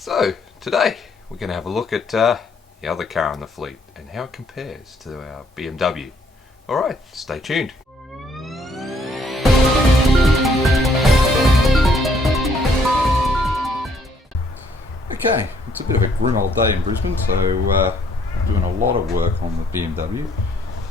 So today we're going to have a look at the other car in the fleet and how it compares to our BMW. Alright, stay tuned. Okay, it's a bit of a grim old day in Brisbane, so I'm doing a lot of work on the BMW.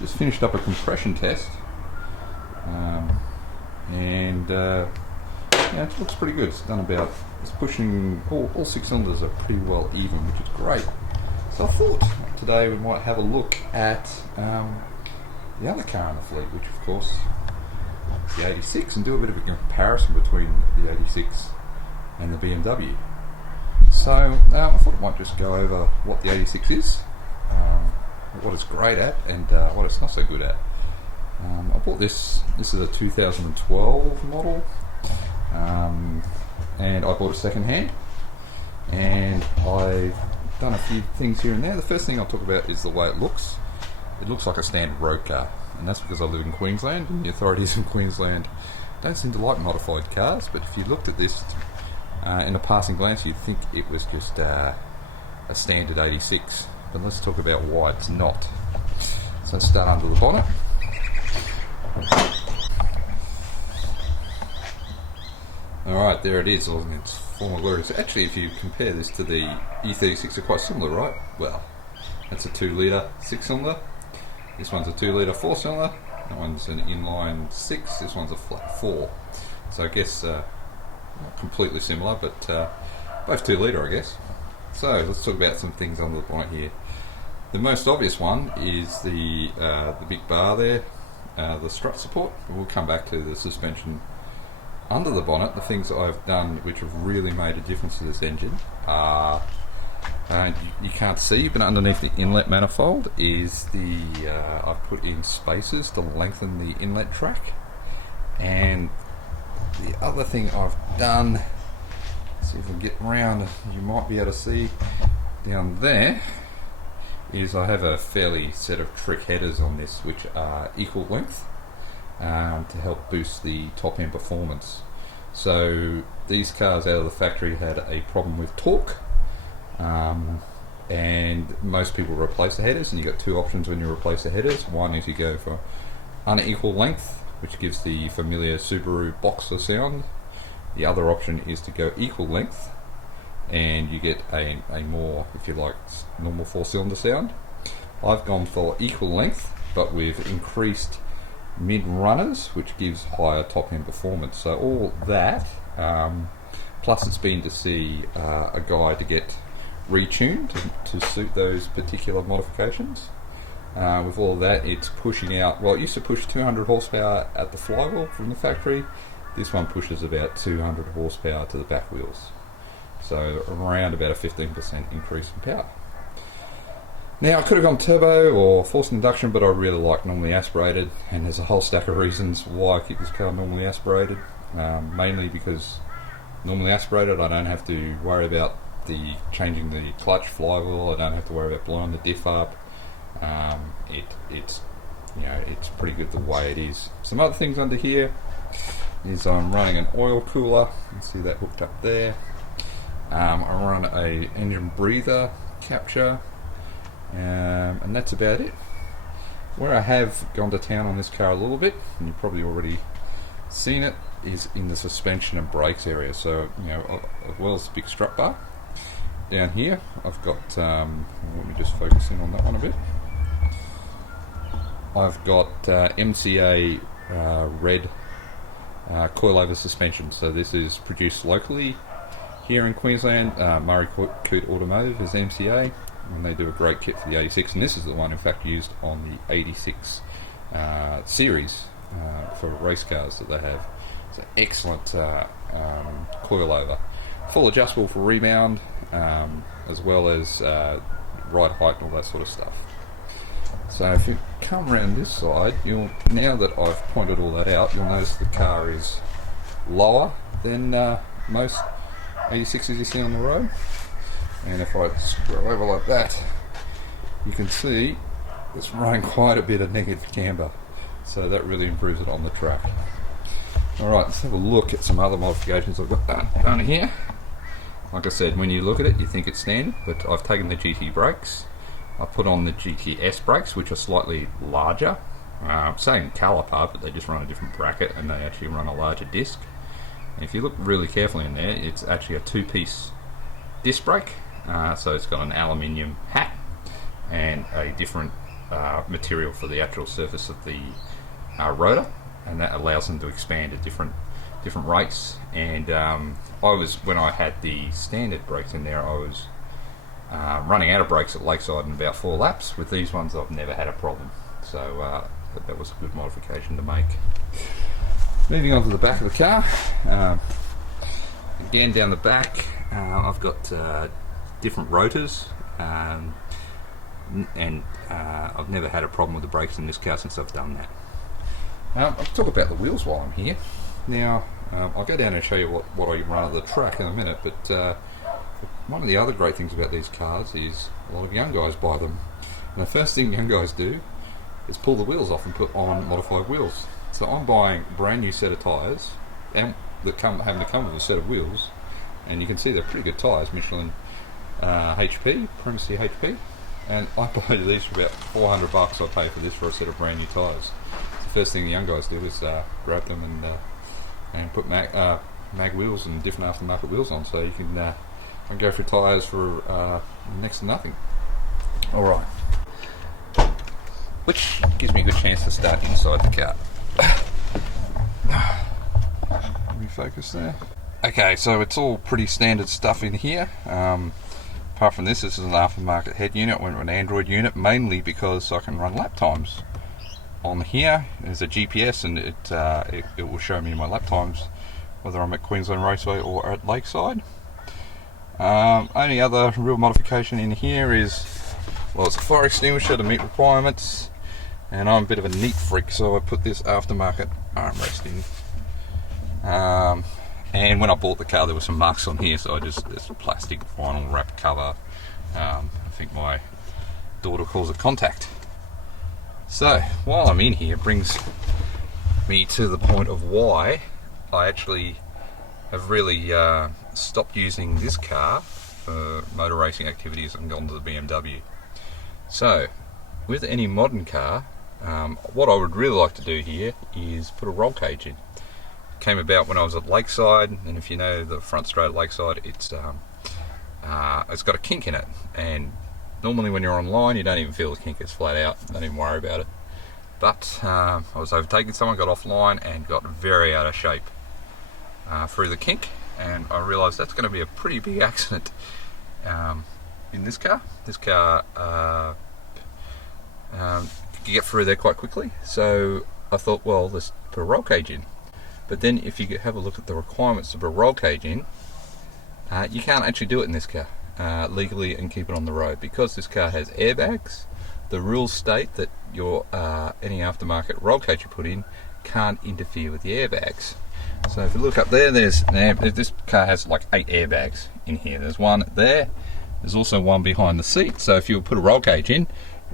Just finished up a compression test, and yeah, it looks pretty good. It's pushing, all six cylinders are pretty well even, which is great. So I thought today we might have a look at the other car in the fleet, which of course is the 86, and do a bit of a comparison between the 86 and the BMW. So I thought I might just go over what the 86 is, what it's great at, and what it's not so good at. I bought this is a 2012 model, and I bought it second hand, and I've done a few things here and there. The first thing I'll talk about is the way it looks. It looks like a standard road car, and that's because I live in Queensland, and the authorities in Queensland don't seem to like modified cars. But if you looked at this in a passing glance, you'd think it was just a standard 86. But let's talk about why it's not. So let's start under the bonnet. Alright, there it is, in its former glory. So actually, if you compare this to the E36, they're quite similar, right? Well, that's a 2 litre 6-cylinder. This one's a 2 litre 4-cylinder. That one's an inline 6. This one's a flat 4. So I guess not completely similar, but both 2 litre, I guess. So let's talk about some things under the bonnet here. The most obvious one is the big bar there, the strut support. We'll come back to the suspension under the bonnet. The things that I've done which have really made a difference to this engine are, you can't see, but underneath the inlet manifold is I've put in spacers to lengthen the inlet track. And the other thing I've done, see if I can get around, you might be able to see down there, is I have a fairly set of trick headers on this which are equal length to help boost the top end performance. So these cars out of the factory had a problem with torque, and most people replace the headers, and you've got two options when you replace the headers. One is you go for unequal length, which gives the familiar Subaru Boxer sound. The other option is to go equal length, and you get a more, if you like, normal 4-cylinder sound. I've gone for equal length, but with increased mid runners, which gives higher top end performance. So all that, plus it's been to see a guide to get retuned to suit those particular modifications. With all of that, it's pushing out, well, it used to push 200 horsepower at the flywheel from the factory. This one pushes about 200 horsepower to the back wheels. So around about a 15% increase in power. Now I could have gone turbo or forced induction, but I really like normally aspirated, and there's a whole stack of reasons why I keep this car normally aspirated. Mainly because normally aspirated, I don't have to worry about changing the clutch flywheel. I don't have to worry about blowing the diff up. It's pretty good the way it is. Some other things under here is I'm running an oil cooler. You can see that hooked up there. I run a engine breather capture, and that's about it. Where I have gone to town on this car a little bit, and you've probably already seen it, is in the suspension and brakes area. So, as well as the big strut bar down here, I've got, let me just focus in on that one a bit. I've got MCA red coilover suspension. So this is produced locally here in Queensland. Murray Coote Automotive is MCA, and they do a great kit for the 86, and this is the one in fact used on the 86 series for race cars that they have. It's an excellent coilover, full adjustable for rebound, as well as ride height and all that sort of stuff. So if you come around this side, now that I've pointed all that out, you'll notice the car is lower than most 86s you see on the road. And if I scroll over like that, you can see it's running quite a bit of negative camber. So that really improves it on the track. Alright, let's have a look at some other modifications I've got done here. like I said, when you look at it, you think it's standard, but I've taken the GT brakes. I put on the GTS brakes, which are slightly larger. Same caliper, but they just run a different bracket, and they actually run a larger disc. And if you look really carefully in there, it's actually a two-piece disc brake. So it's got an aluminium hat and a different material for the actual surface of the rotor, and that allows them to expand at different rates. And when I had the standard brakes in there, I was running out of brakes at Lakeside in about 4 laps. With these ones, I've never had a problem, so that was a good modification to make. Moving on to the back of the car, again down the back, I've got different rotors, and I've never had a problem with the brakes in this car since I've done that. I'll talk about the wheels while I'm here. Now, I'll go down and show you what I run of the track in a minute, but one of the other great things about these cars is a lot of young guys buy them. And the first thing young guys do is pull the wheels off and put on modified wheels. So I'm buying a brand new set of tyres, and having to come with a set of wheels, and you can see they're pretty good tyres, Michelin HP, Primacy HP, and I buy these for about $400. I pay for this for a set of brand new tyres. The first thing the young guys do is grab them and put mag wheels and different aftermarket wheels on, so you can go for tyres for next to nothing. Alright, which gives me a good chance to start inside the car. Let me focus there. Okay, so it's all pretty standard stuff in here. Apart from this is an aftermarket head unit. I went with an Android unit mainly because I can run lap times. On here is a GPS, and it will show me my lap times whether I'm at Queensland Raceway or at Lakeside. Only other real modification in here is, well, it's a fire extinguisher to meet requirements, and I'm a bit of a neat freak, so I put this aftermarket armrest in. And when I bought the car, there were some marks on here, so there's a plastic vinyl wrap cover. I think my daughter calls it contact. So while I'm in here, it brings me to the point of why I actually have really stopped using this car for motor racing activities and gone to the BMW. So with any modern car, what I would really like to do here is put a roll cage in. It came about when I was at Lakeside, and if you know the front straight at Lakeside, it's got a kink in it, and normally when you're online you don't even feel the kink, it's flat out, don't even worry about it. But I was overtaking someone, got offline and got very out of shape through the kink, and I realised that's going to be a pretty big accident in this car. This car you get through there quite quickly, so I thought, well, let's put a roll cage in. But then if you have a look at the requirements to put a roll cage in, you can't actually do it in this car legally and keep it on the road, because this car has airbags. The rules state that your any aftermarket roll cage you put in can't interfere with the airbags. So if you look up there, this car has like 8 airbags in here. There's one there, there's also one behind the seat, so if you put a roll cage in,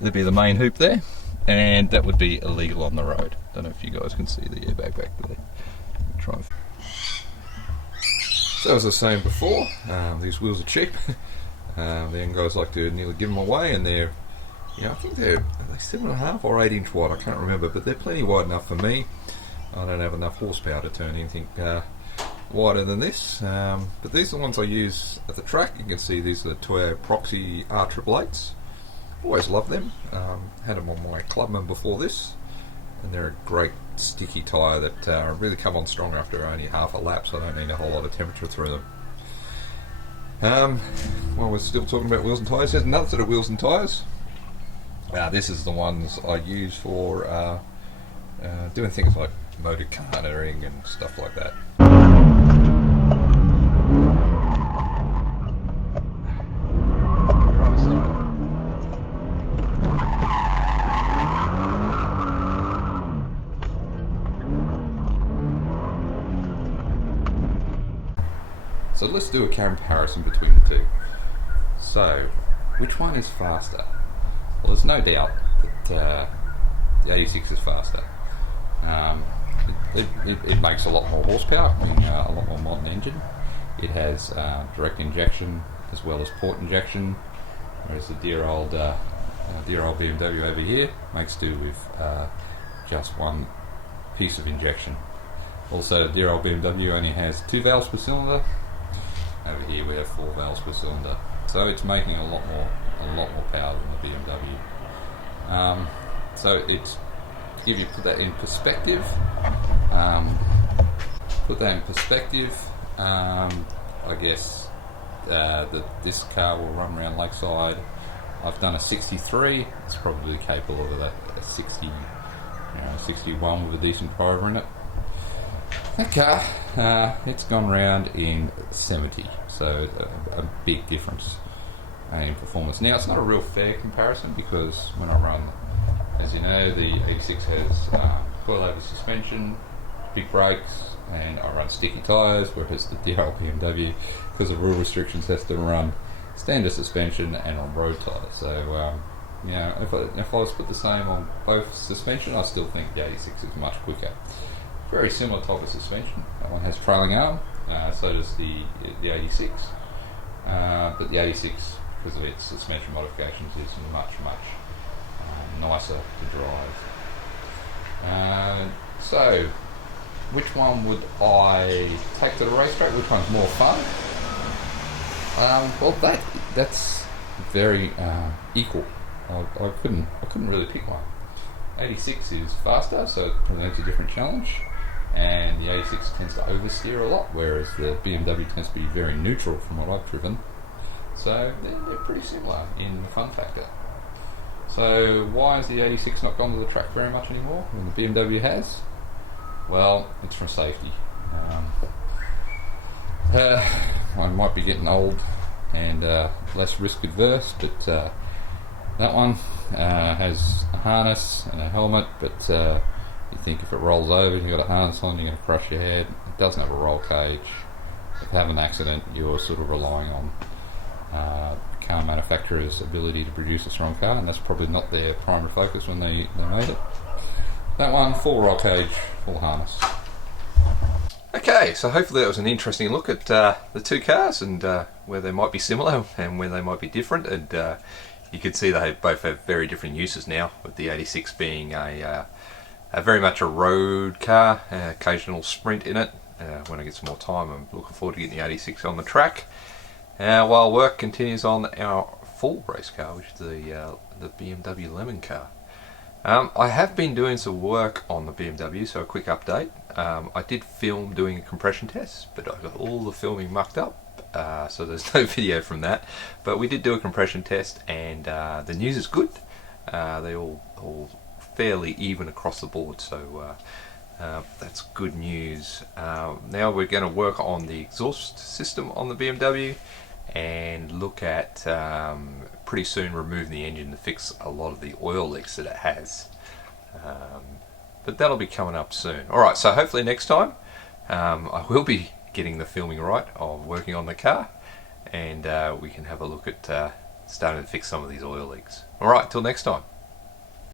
there'd be the main hoop there, and that would be illegal on the road. Don't know if you guys can see the airbag back there. Try. So as I was saying before, these wheels are cheap. The young guys like to nearly give them away, and they're, I think they're 7.5 or 8-inch wide, I can't remember, but they're plenty wide enough for me. I don't have enough horsepower to turn anything wider than this, but these are the ones I use at the track. You can see these are the Toyo Proxy R888s. Always loved them. Had them on my Clubman before this, and they're a great sticky tyre that really come on strong after only half a lap, so I don't need a whole lot of temperature through them. While we're still talking about wheels and tyres, there's another set of wheels and tyres. This is the ones I use for doing things like motor carnering and stuff like that. So let's do a comparison between the two. So, which one is faster? Well, there's no doubt that the 86 is faster. It makes a lot more horsepower, a lot more modern engine. It has direct injection as well as port injection, whereas the dear old BMW over here makes do with just one piece of injection. Also, dear old BMW only has 2 valves per cylinder. Over here we have 4 valves per cylinder, so it's making a lot more power than the BMW. So it's to give you put that in perspective. I guess this car will run around Lakeside. I've done a 63. It's probably capable of a 60, 61 with a decent driver in it. That car, it's gone round in 70, so a big difference in performance. Now, it's not a real fair comparison because when I run, as you know, the 86 has coilover suspension, big brakes, and I run sticky tyres, whereas the dear old BMW, because of rule restrictions, has to run standard suspension and on road tyres. So, if I was put the same on both suspension, I still think the 86 is much quicker. Very similar type of suspension. That one has trailing arm, so does the 86. But the 86, because of its suspension modifications, is much nicer to drive. So, which one would I take to the racetrack? Which one's more fun? Well, that's very equal. I couldn't really pick one. 86 is faster, so it presents a different challenge, and the 86 tends to oversteer a lot, whereas the BMW tends to be very neutral from what I've driven. So they're pretty similar in the fun factor. So why has the 86 not gone to the track very much anymore when the BMW has? Well, it's for safety. I might be getting old and less risk adverse, but that one has a harness and a helmet, but you think if it rolls over and you've got a harness on, you're going to crush your head. It doesn't have a roll cage. If you have an accident, you're sort of relying on car manufacturer's ability to produce a strong car, and that's probably not their primary focus when they made it. That one, full roll cage, full harness. Okay, so hopefully that was an interesting look at the two cars and where they might be similar and where they might be different, and you can see they both have very different uses now, with the 86 being a very much a road car, occasional sprint in it. When I get some more time, I'm looking forward to getting the 86 on the track. While work continues on our full race car, which is the BMW Lemon car. I have been doing some work on the BMW, so a quick update. I did film doing a compression test, but I got all the filming mucked up, so there's no video from that. But we did do a compression test, and the news is good. They all fairly even across the board, so that's good news. Now we're going to work on the exhaust system on the BMW and look at pretty soon removing the engine to fix a lot of the oil leaks that it has. But that'll be coming up soon. Alright, so hopefully next time I will be getting the filming right of working on the car, and we can have a look at starting to fix some of these oil leaks. Alright, till next time.